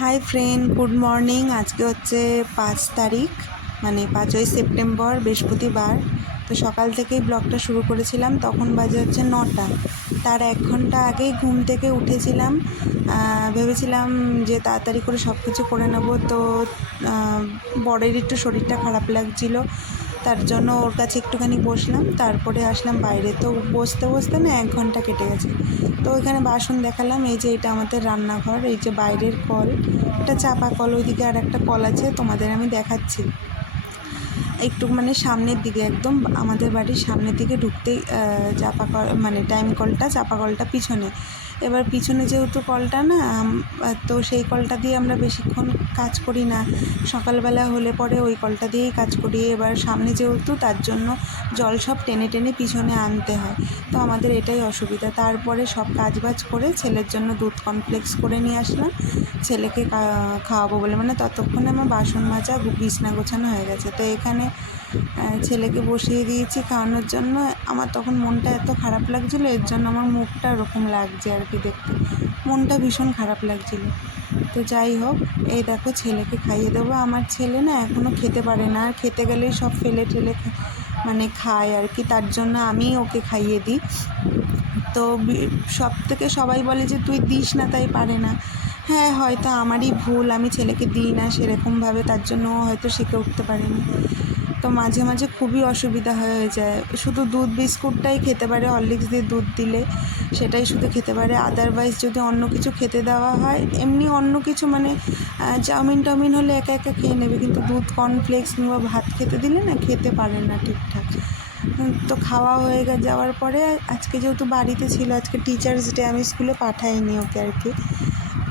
Hi friend good morning আজকে হচ্ছে পাঁচ তারিখ মানে পাঁচই সেপ্টেম্বর, বৃহস্পতিবার। তো সকাল থেকেই ব্লগটা শুরু করেছিলাম। তখন বাজে হচ্ছে নটা। তার এক ঘণ্টা আগেই ঘুম থেকে উঠেছিলাম। ভেবেছিলাম যে তাড়াতাড়ি করে সব কিছু করে নেব। তো বরের একটু শরীরটা খারাপ লাগছিল। তার জন্য ওর কাছে একটুখানি বসলাম, তারপরে আসলাম বাইরে। তো বসতে বসতে না এক ঘণ্টা কেটে গেছে। তো ওইখানে বাসন দেখালাম, এই যে এটা আমাদের রান্নাঘর, এই যে বাইরের কল, একটা চাপা কল, ওইদিকে আর একটা কল আছে, তোমাদের আমি দেখাচ্ছি। একটু মানে সামনের দিকে একদম, আমাদের বাড়ির সামনের দিকে ঢুকতেই চাপা কল মানে টাইম কলটা চাপা কলটা পিছনে। এবার পিছনে যেহেতু কলটা না তো সেই কলটা দিয়ে আমরা বেশিক্ষণ কাজ করি না। সকালবেলা হলে পরে ওই কলটা দিয়েই কাজ করি। এবার সামনে যেহেতু, তার জন্য জল সব টেনে টেনে পিছনে আনতে হয়। তো আমাদের এটাই অসুবিধা। তারপরে সব কাজবাজ করে ছেলের জন্য দুধ কমপ্লেক্স করে নিয়ে আসলাম। ছেলেকে খাওয়াবো বলে। মানে ততক্ষণে আমার বাসন মাজা বিছনা গোছানো হয়ে গেছে। তো এখানে ছেলেকে বসিয়ে দিয়েছি খাওয়ানোর জন্য। আমার তখন মনটা এত খারাপ লাগছিল, এর জন্য আমার মুখটা ওরকম লাগছে আর কি দেখতে। মনটা ভীষণ খারাপ লাগছিল। তো যাই হোক, এই দেখো ছেলেকে খাইয়ে দেবো। আমার ছেলে না এখনও খেতে পারে না। আর খেতে গেলেই সব ফেলে ঠেলে মানে খায় আর কি। তার জন্য আমি ওকে খাইয়ে দিই। তো সব থেকে সবাই বলে যে, তুই দিস না, তাই পারে না। হ্যাঁ হয়তো আমারই ভুল। আমি ছেলেকে দিই না সেরকমভাবে। তার জন্য হয়তো শিখে উঠতে পারেনি। তো মাঝে মাঝে খুবই অসুবিধা হয়ে যায়। শুধু দুধ বিস্কুটটাই খেতে পারে, হরলিক্স দিয়ে দুধ দিলে সেটাই শুধু খেতে পারে। আদারওয়াইজ যদি অন্য কিছু খেতে দেওয়া হয়, এমনি অন্য কিছু মানে চাউমিন টাউমিন হলে একা একা খেয়ে নেবে। কিন্তু দুধ কর্নফ্লেক্স কিংবা ভাত খেতে দিলে না, খেতে পারে না ঠিকঠাক। তো খাওয়া হয়ে গে, যাওয়ার পরে আজকে যেহেতু বাড়িতে ছিল, আজকে টিচার্স ডে আমি স্কুলে পাঠাইনি ওকে আর কি।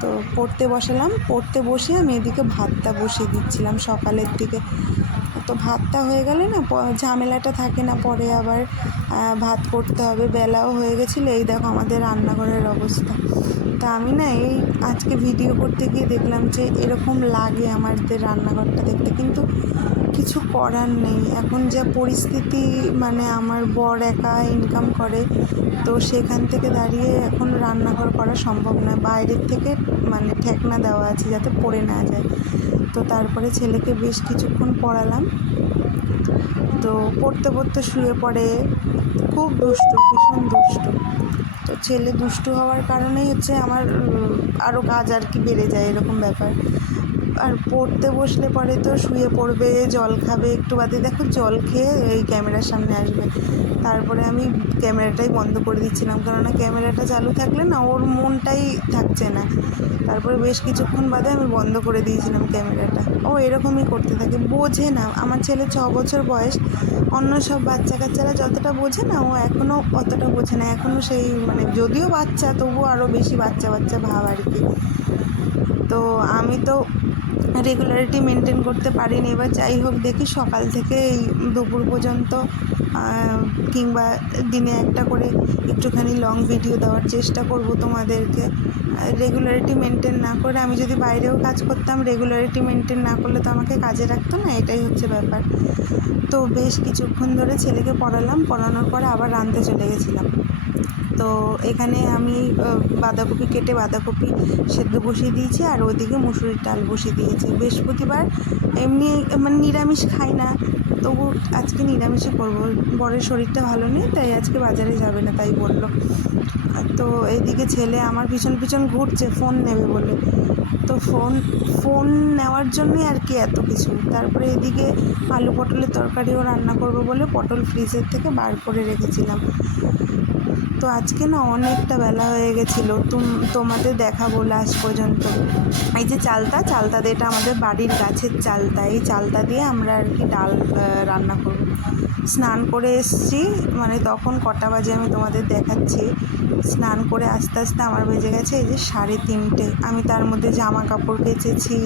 তো পড়তে বসালাম, পড়তে বসে আমি এদিকে ভাতটা বসিয়ে দিচ্ছিলাম। সকালের দিকে তো ভাতটা হয়ে গেলে না ঝামেলাটা থাকে না, পরে আবার ভাত করতে হবে, বেলাও হয়ে গেছিল, এই দেখো আমাদের রান্নাঘরের অবস্থা। তা আমি না এই আজকে ভিডিও করতে গিয়ে দেখলাম যে এরকম লাগে আমাদের রান্নাঘরটা দেখতে, কিন্তু কিছু করার নেই। এখন যা পরিস্থিতি মানে আমার বর একা ইনকাম করে, তো সেখান থেকে দাঁড়িয়ে এখন রান্নাঘর করা সম্ভব নয়। বাইরের থেকে মানে ঠেকনা দেওয়া আছে যাতে পড়ে না যায়। তো তারপরে ছেলেকে বেশ কিছুক্ষণ পড়ালাম। তো পড়তে পড়তে শুয়ে পড়ে। খুব দুষ্টু, ভীষণ দুষ্টু। তো ছেলে দুষ্টু হওয়ার কারণেই হচ্ছে আমার আরও কাজ আর কি বেড়ে যায় এরকম ব্যাপার। আর পড়তে বসলে পরে তো শুয়ে পড়বে, জল খাবে, একটু বাদে দেখো জল খেয়ে এই ক্যামেরার সামনে আসবে। তারপরে আমি ক্যামেরাটাই বন্ধ করে দিচ্ছিলাম, কেননা ক্যামেরাটা চালু থাকলে না ওর মনটাই থাকছে না। তারপরে বেশ কিছুক্ষণ বাদে আমি বন্ধ করে দিয়েছিলাম ক্যামেরাটা। ও এরকমই করতে থাকে, বোঝে না। আমার ছেলে ছ বছর বয়স, অন্য সব বাচ্চা কাচ্চারা যতটা বোঝে না, ও এখনও অতটা বোঝে না। এখনও সেই মানে যদিও বাচ্চা, তবুও আরও বেশি বাচ্চা বাচ্চা ভাব আর কি। তো আমি তো রেগুলারিটি মেনটেন করতে পারিনি। এবার যাই হোক, দেখি সকাল থেকে এই দুপুর পর্যন্ত কিংবা দিনে একটা করে একটুখানি লং ভিডিও দেওয়ার চেষ্টা করব তোমাদেরকে। রেগুলারিটি মেনটেন না করে আমি যদি বাইরেও কাজ করতাম রেগুলারিটি মেনটেন না করলে তো আমাকে কাজে রাখতো না? এটাই হচ্ছে ব্যাপার। তো বেশ কিছুক্ষণ ধরে ছেলেকে পড়ালাম, পড়ানোর পরে আবার রাঁধতে চলে গেছিলাম। তো এখানে আমি বাঁধাকপি কেটে বাঁধাকপি সেদ্ধ বসিয়ে দিয়েছি আর ওদিকে মুসুরির ডাল বসিয়ে দিয়েছি। বৃহস্পতিবার এমনি মানে নিরামিষ খাই না। তবু আজকে নিরামিষে করব। বরের শরীরটা ভালো নেই, তাই আজকে বাজারে যাবে না, তাই বলল। তো এইদিকে ছেলে আমার পিছন পিছন ঘুরছে ফোন নেবে বলে। তো ফোন ফোন নেওয়ার জন্যই আর কি এত কিছু। তারপরে এদিকে আলু পটলের তরকারিও রান্না করব বলে পটল ফ্রিজের থেকে বার করে রেখেছিলাম। তো আজকে না অনেকটা বেলা হয়ে গেছিল। তুম, তোমাদের দেখাবো লাস্ট পর্যন্ত। এই যে চালতা চালতা এটা আমাদের বাড়ির গাছের চালতা। এই চালতা দিয়ে আমরা আর কি ডাল রান্না করব। স্নান করে এসছি মানে তখন কটা বাজে আমি তোমাদের দেখাচ্ছি। স্নান করে আস্তে আস্তে আমার বেজে গেছে এই যে সাড়ে তিনটে। আমি তার মধ্যে জামা কাপড় কেচেছি,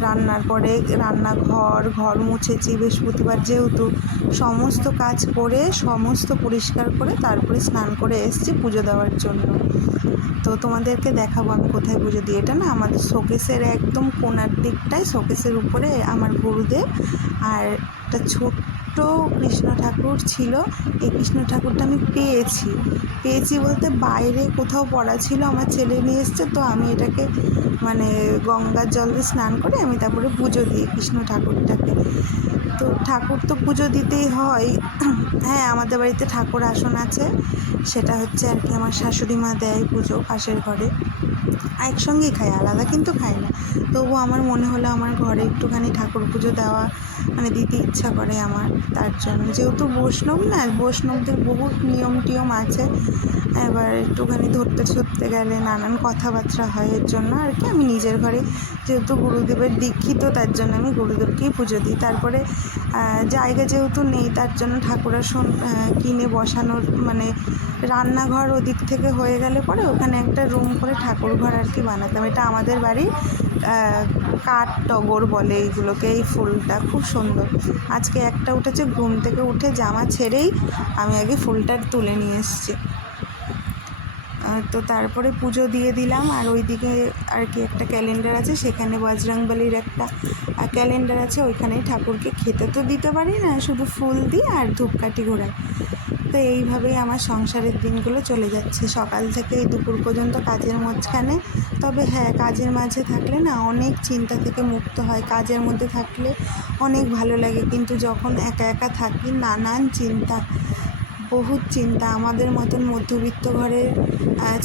রান্নার পরে রান্নাঘর ঘর মুছেছি বৃহস্পতিবার যেহেতু। সমস্ত কাজ করে, সমস্ত পরিষ্কার করে তারপরে স্নান করে এসেছি পুজো দেওয়ার জন্য। তো তোমাদেরকে দেখাবো আমি কোথায় পুজো দিই। এটা না আমাদের শোকেসের একদম কোনার দিকটায়, শোকেসের উপরে আমার গুরুদেব। আর একটা ছোট্ট কৃষ্ণ ঠাকুর ছিল। এই কৃষ্ণ ঠাকুরটা আমি পেয়েছি। পেয়েছি বলতে বাইরে কোথাও পড়া ছিল। আমার ছেলে নিয়ে এসছে, তো আমি এটাকে মানে গঙ্গার জল দিয়ে স্নান করে আমি তারপরে পুজো দিই কৃষ্ণ ঠাকুরটাকে। তো ঠাকুর তো পুজো দিতেই হয়। হ্যাঁ আমাদের বাড়িতে ঠাকুর আসন আছে। সেটা হচ্ছে আর কি আমার শাশুড়ি মা দেয় পুজো পাশের ঘরে। একসঙ্গেই খাই আলাদা কিন্তু খাই না। তবুও আমার মনে হলো আমার ঘরে একটুখানি ঠাকুর পুজো দেওয়া মানে দিতে ইচ্ছা করে আমার, তার জন্য। যেহেতু বৈষ্ণব না, বৈষ্ণবদের বহুত নিয়ম টিয়ম আছে। এবার একটুখানি ধরতে ছুটতে গেলে নানান কথাবার্তা হয় এর জন্য আর কি। আমি নিজের ঘরে যেহেতু গুরুদেবের দীক্ষিত তার জন্য আমি গুরুদেবকেই পুজো দিই। তারপরে জায়গা যেহেতু নেই তার জন্য ঠাকুর কিনে বসানোর মানে রান্নাঘর ওদিক থেকে হয়ে গেলে পরে ওখানে একটা রুম করে ঠাকুর ঘর আর কি বানাতাম। এটা আমাদের আহ, কাঠ টগর বলে এইগুলোকে এই ফুলটা খুব সুন্দর। আজকে একটা উঠেছে ঘুম থেকে উঠে জামা ছেড়েই আমি আগে ফুলটা তুলে নিয়ে এসেছি। তো তারপরে পুজো দিয়ে দিলাম। আর ওইদিকে আর কি একটা ক্যালেন্ডার আছে, সেখানে বজরংবলির একটা ক্যালেন্ডার আছে, ওইখানে ঠাকুরকে খেতে তো দিতে পারি না, শুধু ফুল দিই আর ধূপকাঠি ঘোরাই। তো এইভাবেই আমার সংসারের দিনগুলো চলে যাচ্ছে। সকাল থেকে দুপুর পর্যন্ত কাজের মাঝখানে, তবে হ্যাঁ কাজের মাঝে থাকলে না অনেক চিন্তা থেকে মুক্ত হয়। কাজের মধ্যে থাকলে অনেক ভালো লাগে, কিন্তু যখন একা একা থাকি, নানান চিন্তা। বহুত চিন্তা। আমাদের মতন মধ্যবিত্ত ঘরের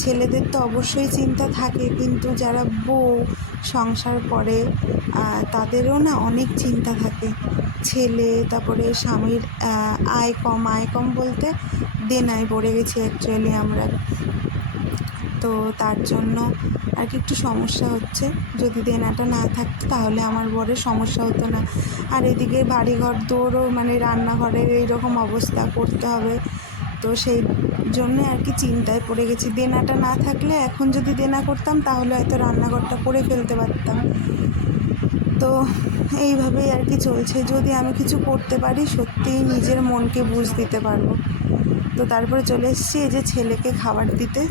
ছেলেদের তো অবশ্যই চিন্তা থাকে, কিন্তু যারা বউ সংসার করে তাদেরও না অনেক চিন্তা থাকে। ছেলে, তারপরে স্বামীর আয় কম আয় কম বলতে দেনায় পড়ে গেছি অ্যাকচুয়ালি আমরা। তো তার জন্য আর কি একটু সমস্যা হচ্ছে। যদি দেনাটা না থাকতো তাহলে আমার বরের সমস্যা হতো না। আর এদিকে বাড়িঘর দৌড়ও মানে রান্নাঘরের এইরকম অবস্থা, করতে হবে। তো সেই জন্য আর কি চিন্তায় পড়ে গেছি। দেনাটা না থাকলে এখন যদি দেনা করতাম, তাহলে হয়তো রান্নাঘরটা করে ফেলতে পারতাম। তো এইভাবেই আর কি চলছে। যদি আমি কিছু করতে পারি, সত্যিই নিজের মনকে বুঝ দিতে পারব। তো তারপরে চলে এসেছি এই যে ছেলেকে খাবার দিতে।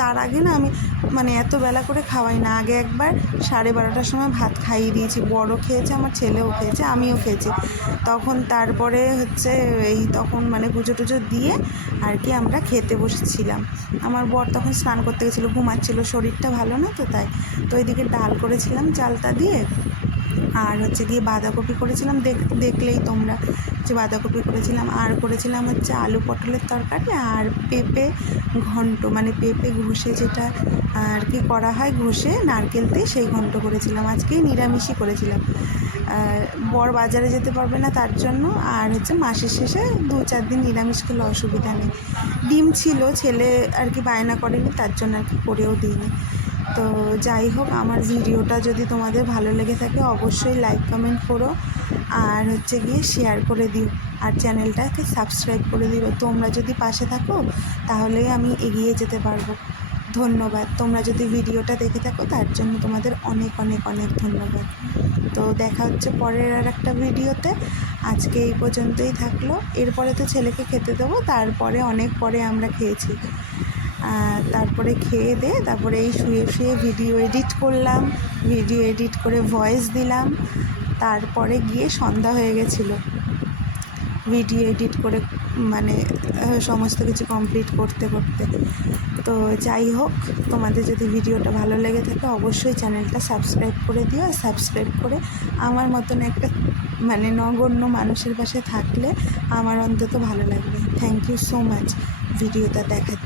তার আগে না আমি মানে এত বেলা করে খাওয়াই না। আগে একবার সাড়ে বারোটার সময় ভাত খাইয়ে দিয়েছি। বড় খেয়েছে, আমার ছেলেও খেয়েছে, আমিও খেয়েছি। তখন তারপরে হচ্ছে এই তখন মানে পুজো টুজো দিয়ে আর কি আমরা খেতে বসেছিলাম। আমার বর তখন স্নান করতে গেছিল, ঘুমাচ্ছিলো, শরীরটা ভালো না তো তাই। তো এদিকে ডাল করেছিলাম চালটা দিয়ে। আর হচ্ছে গিয়ে বাঁধাকপি করেছিলাম, দেখ, দেখলেই তোমরা যে বাঁধাকপি করেছিলাম। আর করেছিলাম হচ্ছে আলু পটলের তরকারি আর পেঁপে ঘন্ট মানে পেঁপে ঘষে যেটা আর কি করা হয়, ঘষে নারকেল দিয়ে সেই ঘন্ট করেছিলাম। আজকেই নিরামিষই করেছিলাম। বর বাজারে যেতে পারবে না তার জন্য। আর হচ্ছে মাসের শেষে দু চার দিন নিরামিষ খেলে অসুবিধা নেই। ডিম ছিল, ছেলে আর কি বায়না করেনি, তার জন্য আর কি করেও দিইনি। তো যাই হোক, আমার ভিডিওটা যদি তোমাদের ভালো লেগে থাকে, অবশ্যই লাইক কমেন্ট করো আর হচ্ছে গিয়ে শেয়ার করে দিও। আর চ্যানেলটাকে সাবস্ক্রাইব করে দিও। তোমরা যদি পাশে থাকো, তাহলেই আমি এগিয়ে যেতে পারব। ধন্যবাদ। তোমরা যদি ভিডিওটা দেখে থাকো, তার জন্য তোমাদের অনেক অনেক অনেক ধন্যবাদ। তো দেখা হচ্ছে পরের আর একটা ভিডিওতে। আজকে এই পর্যন্তই থাকল। এরপরে তো ছেলেকে খেতে দেবো, তারপরে অনেক পরে আমরা খেয়েছি। তারপরে খেয়ে দে, তারপরে এই শুয়ে শুয়ে ভিডিও এডিট করলাম ভিডিও এডিট করে ভয়েস দিলাম, তারপরে গিয়ে সন্ধ্যা হয়ে গেছিল। ভিডিও এডিট করে মানে সমস্ত কিছু কমপ্লিট করতে করতে। তো যাই হোক, তোমাদের যদি ভিডিওটা ভালো লেগে থাকে, অবশ্যই চ্যানেলটা সাবস্ক্রাইব করে দিও, আর সাবস্ক্রাইব করে আমার মতন একটা মানে নগণ্য মানুষের পাশে থাকলে আমার অন্তত ভালো লাগবে। থ্যাংক ইউ সো মাচ ভিডিওটা দেখার